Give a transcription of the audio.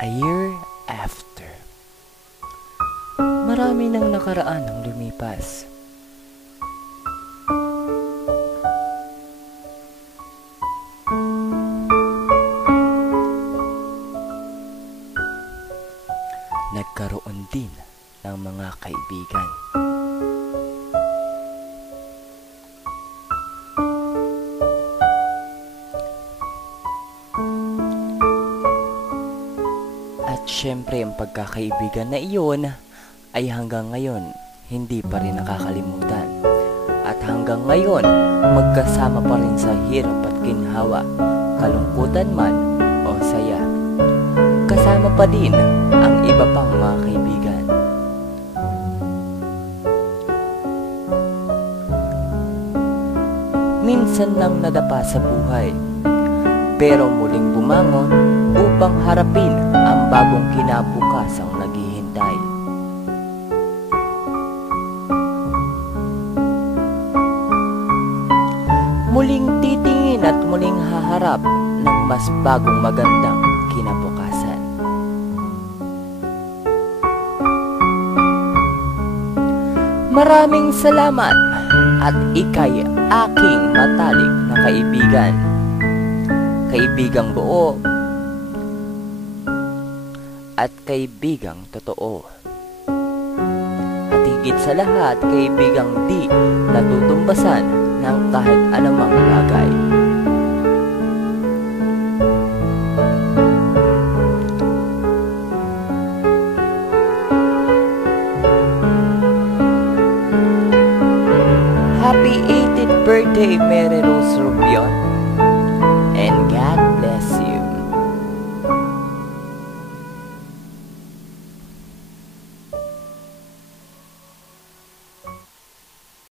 A year after. Marami nang nakaraan ng lumipas. Nagkaroon din ng mga kaibigan. At syempre ang pagkakaibigan na iyon ay hanggang ngayon hindi pa rin nakakalimutan. At hanggang ngayon magkasama pa rin sa hirap at ginhawa, kalungkutan man o saya. Kasama pa din ang iba pang mga kaibigan. Minsan lang nadapa sa buhay, pero muling bumangon upang harapin ang bagong kinabukasang naghihintay. Muling titingin at muling haharap ng mas bagong magandang kinabukasan. Maraming salamat at ika'y aking matalik na kaibigan. Kaibigang buo at kaibigang totoo. At higit sa lahat, kaibigang di natutumbasan ng kahit anumang bagay.